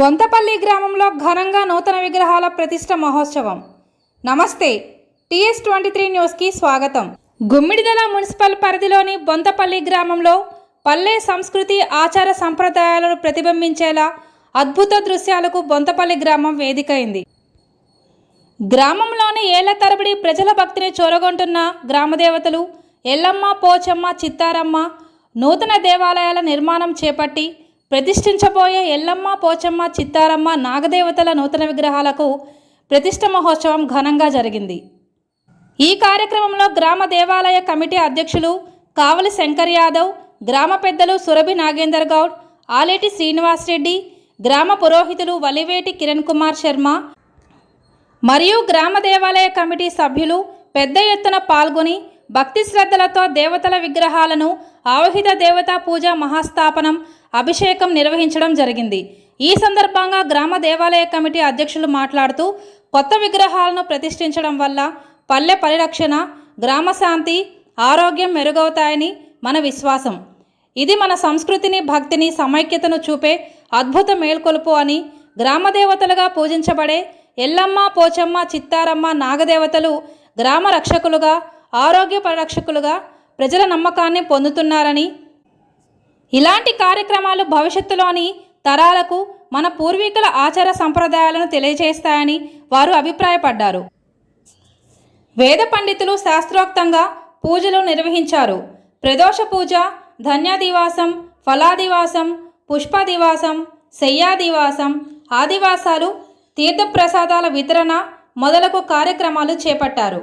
బొంతపల్లి గ్రామంలో ఘనంగా నూతన విగ్రహాల ప్రతిష్ఠ మహోత్సవం. నమస్తే, TS23 న్యూస్కి స్వాగతం. గుమ్మిడిదల మున్సిపల్ పరిధిలోని బొంతపల్లి గ్రామంలో పల్లె సంస్కృతి ఆచార సంప్రదాయాలను ప్రతిబింబించేలా అద్భుత దృశ్యాలకు బొంతపల్లి గ్రామం వేదికైంది. గ్రామంలోని ఏళ్ల తరబడి ప్రజల భక్తిని చూరగొంటున్న గ్రామదేవతలు ఎల్లమ్మ, పోచమ్మ, చిత్తారమ్మ నూతన దేవాలయాల నిర్మాణం చేపట్టి ప్రతిష్ఠించబోయే ఎల్లమ్మ, పోచమ్మ, చిత్తారమ్మ నాగదేవతల నూతన విగ్రహాలకు ప్రతిష్ఠ మహోత్సవం ఘనంగా జరిగింది. ఈ కార్యక్రమంలో గ్రామ దేవాలయ కమిటీ అధ్యక్షులు కావలి శంకర్ యాదవ్, గ్రామ పెద్దలు సురభి నాగేందర్ గౌడ్, ఆలేటి శ్రీనివాస్ రెడ్డి, గ్రామ పురోహితులు వలివేటి కిరణ్ కుమార్ శర్మ మరియు గ్రామ దేవాలయ కమిటీ సభ్యులు పెద్ద ఎత్తున పాల్గొని భక్తి శ్రద్ధలతో దేవతల విగ్రహాలను ఆవహిత దేవతా పూజ, మహాస్థాపనం, అభిషేకం నిర్వహించడం జరిగింది. ఈ సందర్భంగా గ్రామ దేవాలయ కమిటీ అధ్యక్షులు మాట్లాడుతూ కొత్త విగ్రహాలను ప్రతిష్ఠించడం వల్ల పల్లె పరిరక్షణ, గ్రామ శాంతి, ఆరోగ్యం మెరుగవుతాయని మన విశ్వాసం. ఇది మన సంస్కృతిని, భక్తిని, సమైక్యతను చూపే అద్భుత మేల్కొలుపు అని గ్రామ దేవతలుగా పూజించబడే ఎల్లమ్మ, పోచమ్మ, చిత్తారమ్మ నాగదేవతలు గ్రామ రక్షకులుగా, ఆరోగ్య పరిరక్షకులుగా ప్రజల నమ్మకాన్ని పొందుతున్నారని, ఇలాంటి కార్యక్రమాలు భవిష్యత్తులోని తరాలకు మన పూర్వీకుల ఆచార సంప్రదాయాలను తెలియజేస్తాయని వారు అభిప్రాయపడ్డారు. వేద పండితులు శాస్త్రోక్తంగా పూజలు నిర్వహించారు. ప్రదోష పూజ, ధన్యాదివాసం, ఫలాదివాసం, పుష్పదివాసం, శయ్యాదివాసం, ఆదివాసాలు, తీర్థప్రసాదాల వితరణ మొదలగు కార్యక్రమాలు చేపట్టారు.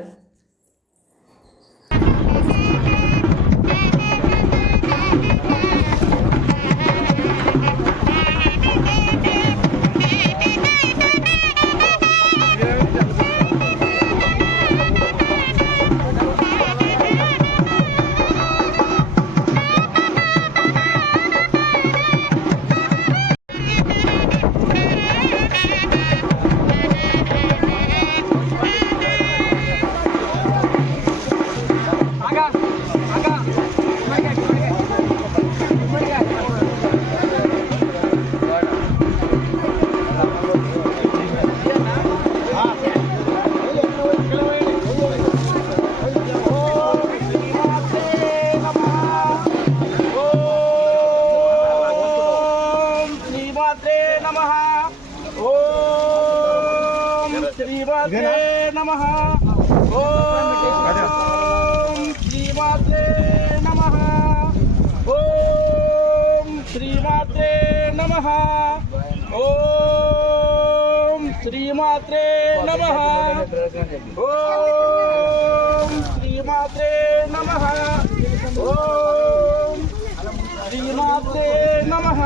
श्रीमात्रे नमः। ओम श्रीमात्रे नमः। ओम श्रीमात्रे नमः। ओम श्रीमात्रे नमः। ओम श्रीमात्रे नमः। ओम श्रीमात्रे नमः।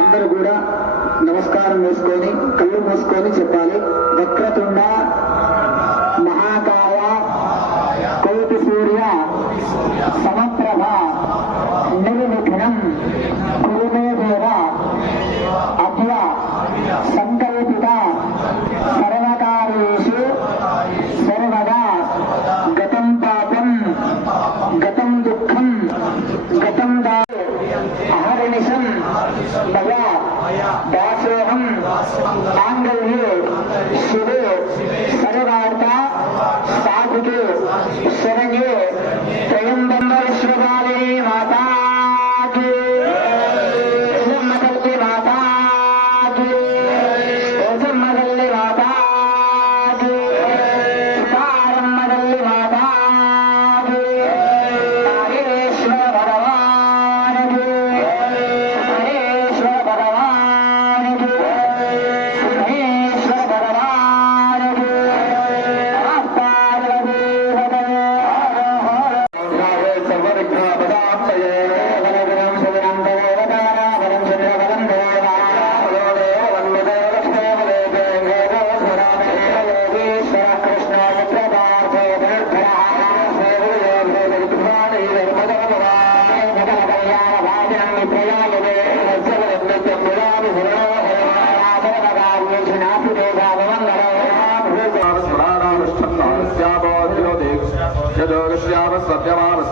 అందరూ కూడా నమస్కారం వేసుకొని కళ్ళు మూసుకొని చెప్పాలి. వక్రతుండ మహాకాయ కోటి సూర్య సమప్రభ నిర్విఘ్నం కురు మే దేవ అద్య సంకల్పిత సర్వకార్యేషు సర్వదా గతం పాపం గతం దుఃఖం గతం అహర్నిశం మయా దాసోహం మాంగళ్యే శివే సర్వార్థ సాధుకే శరణ్యే త్రయంబకేశ్వరాలిని మాతాకి మగల్లి మాతాకి మగల్లి మాతాకి మగల్లి మాతాకి హరేశ్వర భగవానికి హరేశ్వర భగవానికి హరేశ్వర భగవానికి నమస్కారమే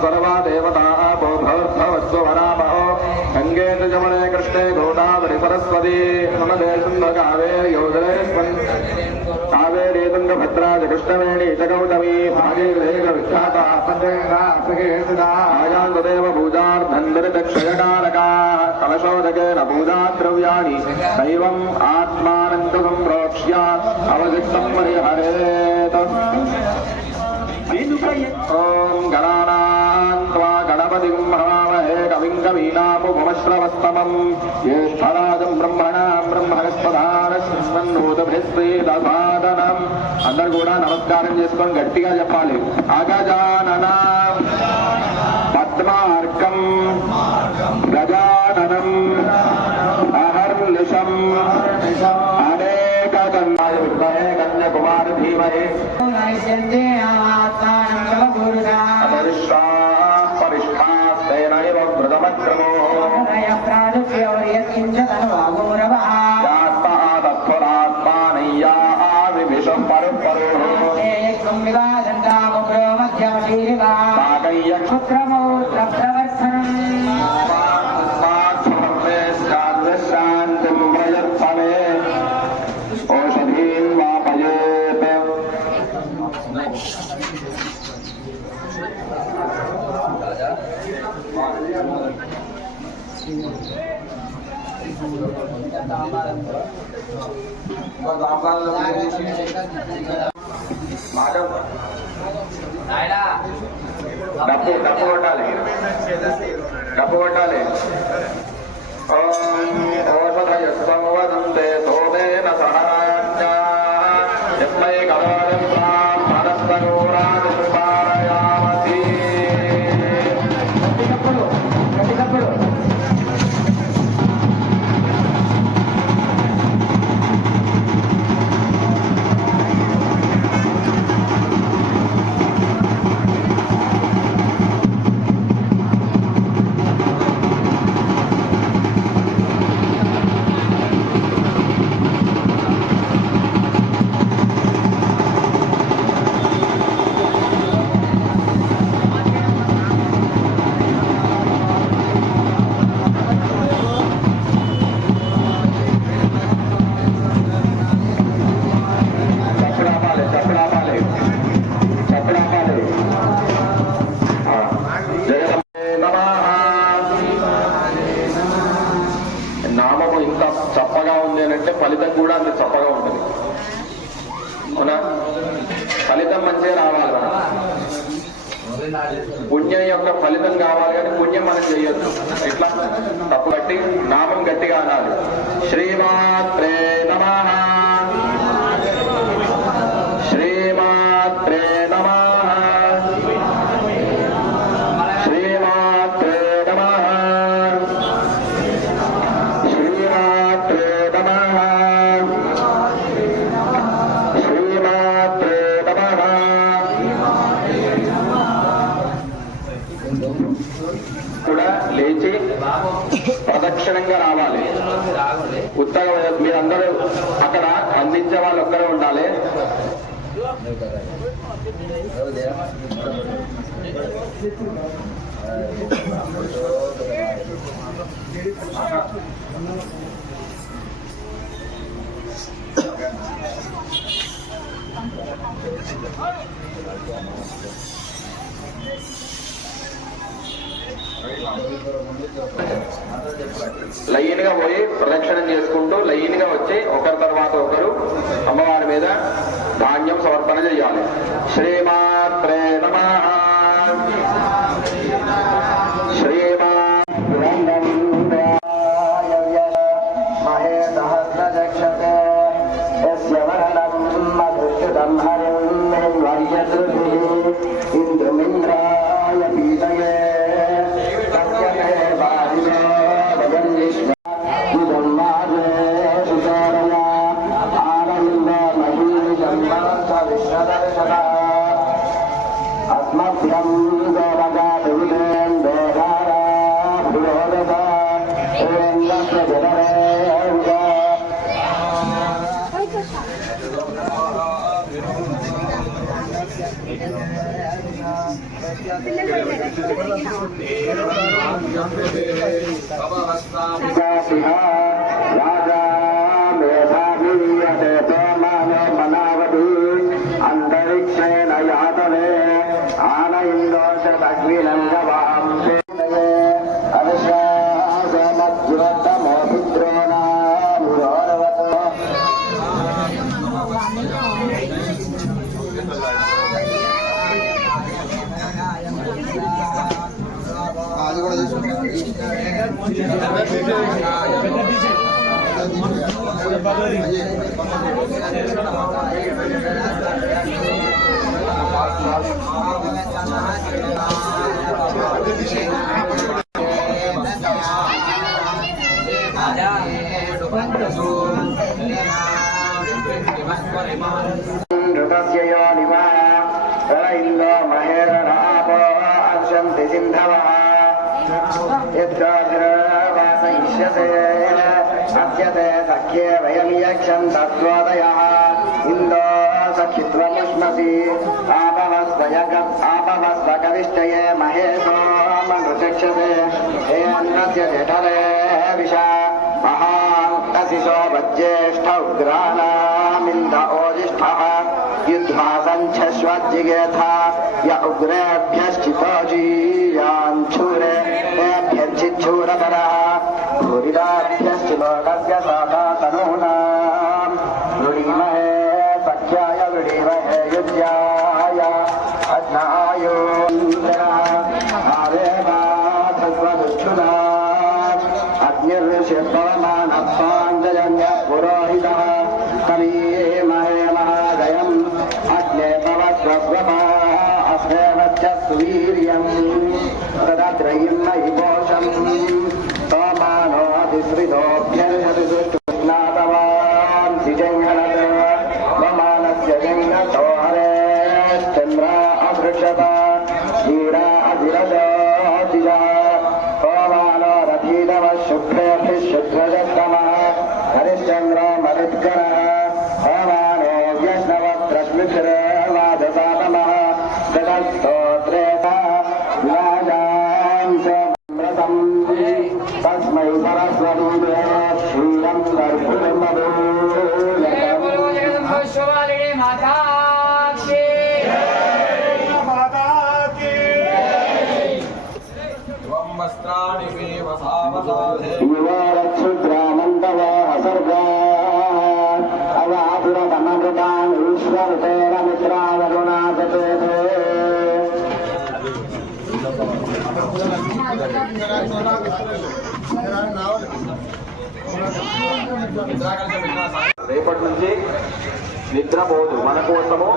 सर्वा देवता भवस्वरामो गंगे जमुने कृष्णे गोदावरी सरस्वती नमदे कावेरी योजने कावेरी तुंगभद्रा च कृष्णवेणी च गौतमी भागीरथी विख्याता पंचगंगादेव पूजार्धन्दरिदक्षयकारका कलशोदकेन पूजा द्रव्याणि दैवम् आत्मानन्तु संप्रोक्ष्य अवशिष्टं परिहरेत्। ओम गणानां त्वा गणपतिं भवामहे कविं कवीनामुपमश्रवस्तमं ज्येष्ठराजं ब्रह्मणां ब्रह्मणस्पदानश्रीमन्नोतभिस्त्रीदसादनं అందరూ కూడా నమస్కారం చేసుకొని గట్టిగా చెప్పాలి. అగజానన పద్మార్కం గజాననం అహర్నిశం అనేకదండాయ విద్మహే కన్యాకుమారి ధీమహి परिष्ठास्तेनैव व्रतमक्रमो यात्मादत्वरात्मानय्याविविशं शान्तिं प्रयत्समे औषधीं वापयेत्। డప్పు కొట్టాలి. ఓషధయ సంవదంతే సోమేన సహనాన్యా యస్మై కరోరం ప్రాణస్తనూరాన్ కృపారయామసి. ఏంటంటే ఫలితం కూడా అంత చప్పగా ఉంటుంది. అవునా? ఫలితం మంచిగా రావాలి మనం. పుణ్యం యొక్క ఫలితం కావాలి కానీ పుణ్యం మనం చేయొద్దు. ఎట్లా? తప్పు బట్టి నామం గట్టిగా అనాలి. శ్రీమాత్రే నమః, శ్రీమాత్రే నమః, శ్రీమాత్రే నమః, శ్రీమాత్రే నమః, శ్రీమాత్రే నమః. కూడా లేచి ప్రదక్షిణంగా రావాలి. ఉత్తర మీరందరూ అక్కడ అందించే వాళ్ళు ఒక్కరే ఉండాలి. లైన్ గా పోయి ప్రదక్షిణం చేసుకుంటూ లైన్ గా వచ్చి ఒకరి తర్వాత ఒకరు అమ్మవారి మీద ధాన్యం సమర్పణ చేయాలి. శ్రీమాత్రే నమః, అంతరిక్షేణ యాతవే ఆనయిందోషగ్విలంగవాం అది కూడా సఖ్యే వయం యక్షం తత్వోదయః ఇందో సఖిత్వముష్మసి ఆపవస్వకవిష్టయే మహేశో మనుచక్షసే హే అన్నస్య జఠరే విషా మహాంకసిశో వజ్యేష్ఠ ఉగ్రాణామింద ఓజిష్ఠః యుద్ధ్వా సంఛస్వజ్జిగేథ య ఉగ్రేభ్యశ్చితో జీయాన్ఛూరేభ్యశ్చిచ్చూరకరः భూరిదాభ్యశ్చిలోకస్య సాధనూనాం వృణీమహే సఖ్యాయ వృణీమహే యుజ్యాయ అజ్ఞాయోంజనః ఆవేవాధస్వదుచ్ఛునా అగ్నిర్షిపవమానస్వాంజయన్య పురోహితః కవీమహే మహాదయం అగ్నే పవస్వస్వపా అస్మేవచ్చ సువీర్యం తదద్రయిం మయి పోషం శ్రీదోభ్యర్హతి సుష్టుస్నాతవాంసి జంఘనత మమానస్య జంఘతో హరేశ్చంద్ర అభృషత క్షీరా అధిరజోతిజ పవమానో రథీనవ శుభ్రేభిः శుభ్రజస్తమః హరిశ్చంద్ర మరుత్కరः పవమానో వ్యష్ణవత్రశ్మిభిర్వాదసాతమः జగత్స్తోత్రేత విరాజాంశ తస్మై సరస్వతీ క్షీరం గర్భుర్మధు యువరక్షుద్రామంతవా అసర్గా విశ్వమితేన మిత్రావరుణాదతే రేపటి నుంచి నిద్రపోదు, మన కోసము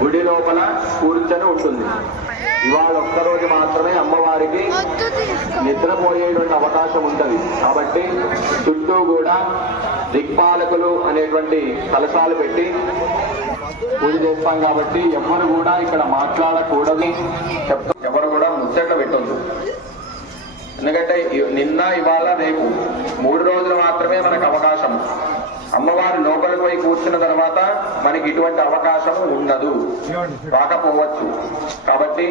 గుడి లోపల కూర్చొని ఉంటుంది. ఇవాళ ఒక్కరోజు మాత్రమే అమ్మవారికి నిద్రపోయేటువంటి అవకాశం ఉంటుంది. కాబట్టి చుట్టూ కూడా దిక్పాలకులు అనేటువంటి కలశాలు పెట్టి పూజ చేస్తాం. కాబట్టి ఎవరు కూడా ఇక్కడ మాట్లాడకూడదు, ఎవరు కూడా ముచ్చట్లు పెట్టొద్దు. ఎందుకంటే నిన్న ఇవాళ రేపు 3 రోజులు మాత్రమే మనకు అవకాశం. అమ్మవారు లోపలికి పోయి కూర్చున్న తర్వాత మనకి ఇటువంటి అవకాశం ఉండదు, రాకపోవచ్చు. కాబట్టి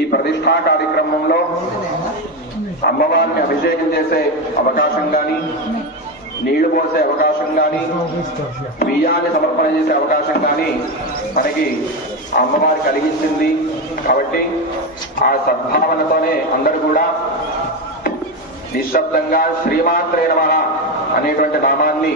ఈ ప్రతిష్టా కార్యక్రమంలో అమ్మవారిని అభిషేకం చేసే అవకాశం కానీ, నీళ్లు పోసే అవకాశం కానీ, బియ్యాన్ని సమర్పణ చేసే అవకాశం కానీ మనకి అమ్మవారు కలిగించింది. కాబట్టి ఆ సద్భావనతోనే అందరూ కూడా నిశ్శబ్దంగా శ్రీమాత్రే నమః అనేటువంటి నామాన్ని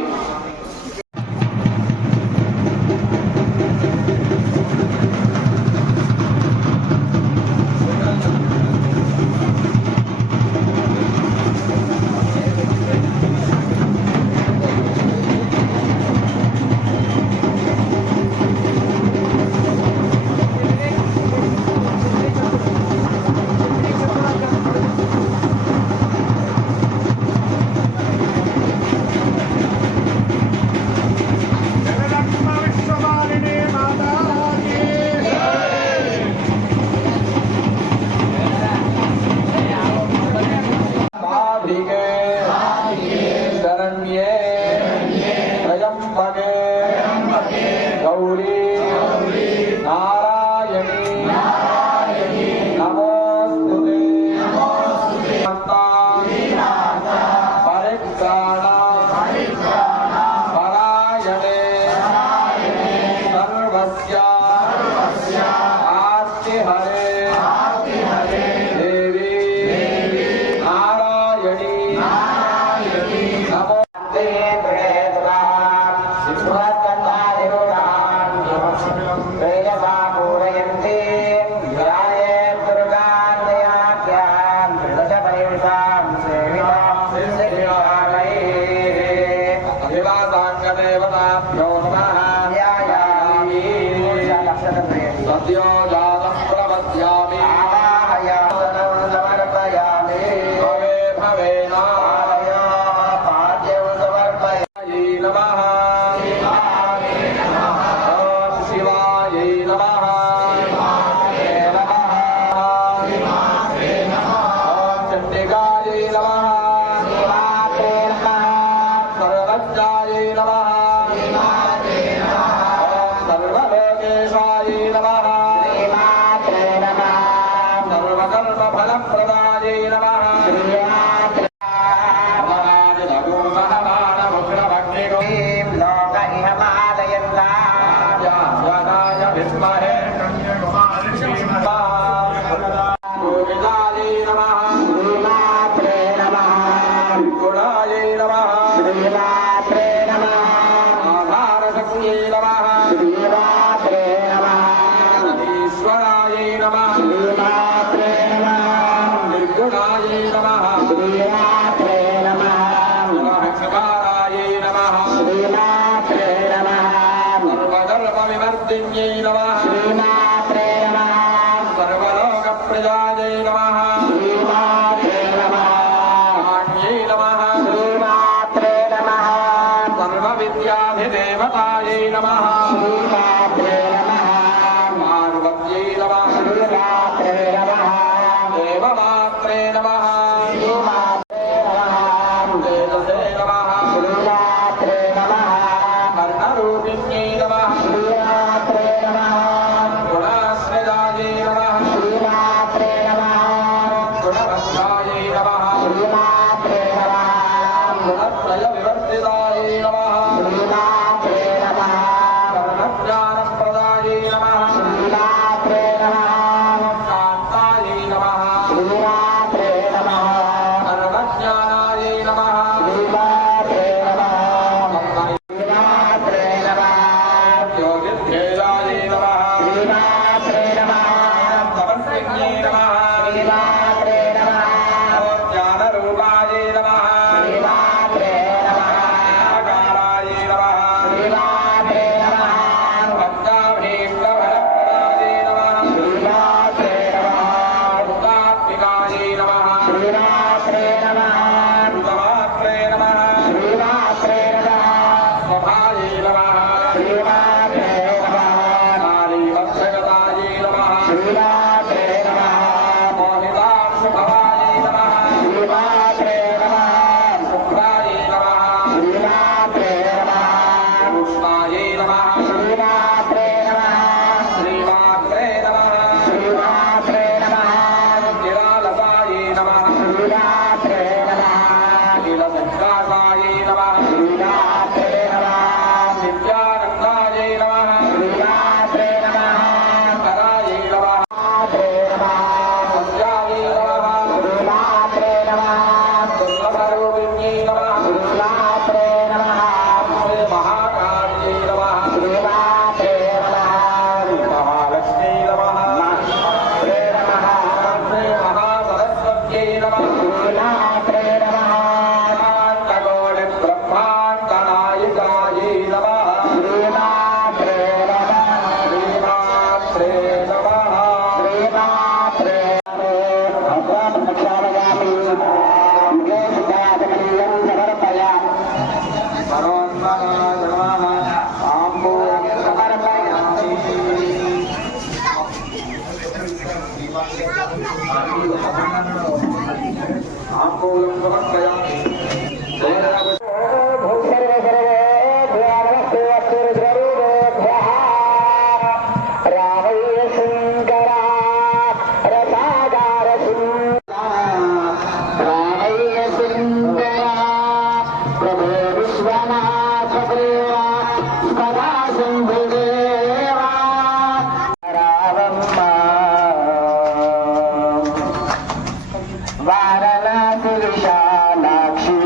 वाराणसी विशालाक्षी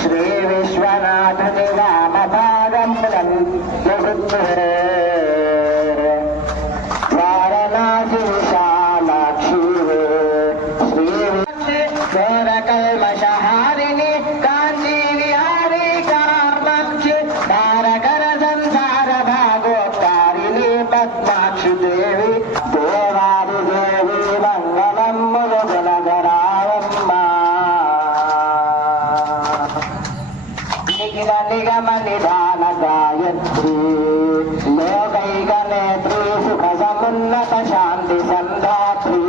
श्री विश्वनाथ निरामपादं वाराणसी विशालाक्षी श्री घोरकल्मषहारिणि काञ्ची विहारी कामाक्षि तारकर संसार भागोत्तारिणी पद्माक्षि देवी देवादिदेवी मंगलम मुरुगुणधरावम्मा निखिल निगम निधान गायत्री लोकैक नेत्री सुख समुन्नत शांति संधात्री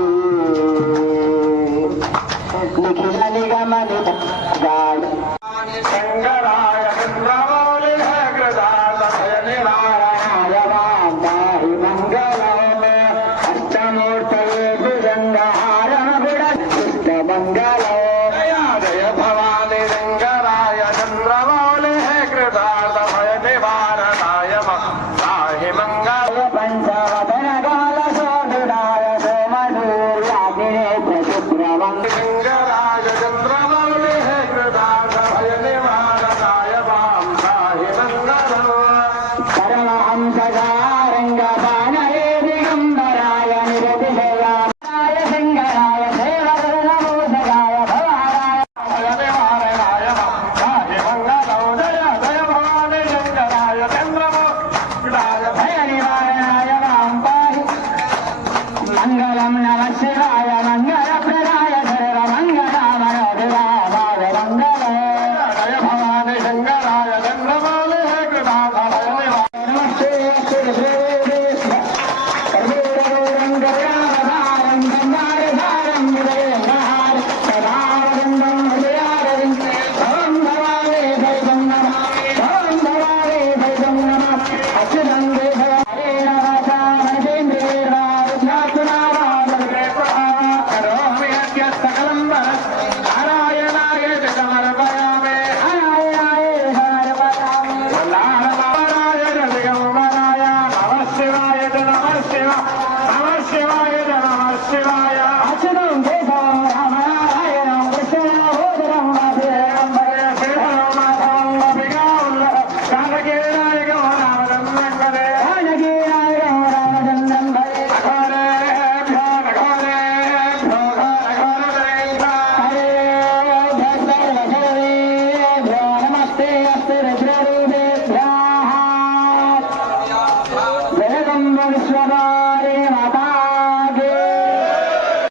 निखिल निगम निधान गायत्री